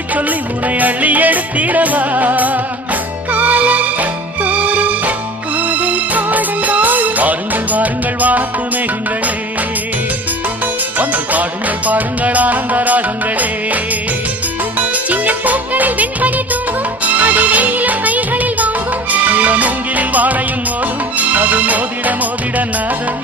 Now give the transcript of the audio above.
சொல்லி சொல்லி உனை அள்ளி எடுத்திடவா வாருங்கள் வாருங்கள் வாத்து மேகங்களே வந்து பாடுங்கள் பாடுங்கள் ஆனந்த ராகங்களே சின்ன பூக்களில் வெண்பனி தூங்கும் அது வெயிலும் கைகளில் வாங்கும் மூங்கிலில் வாழையும் மோதும் அது மோதிட மோதிட நாதம்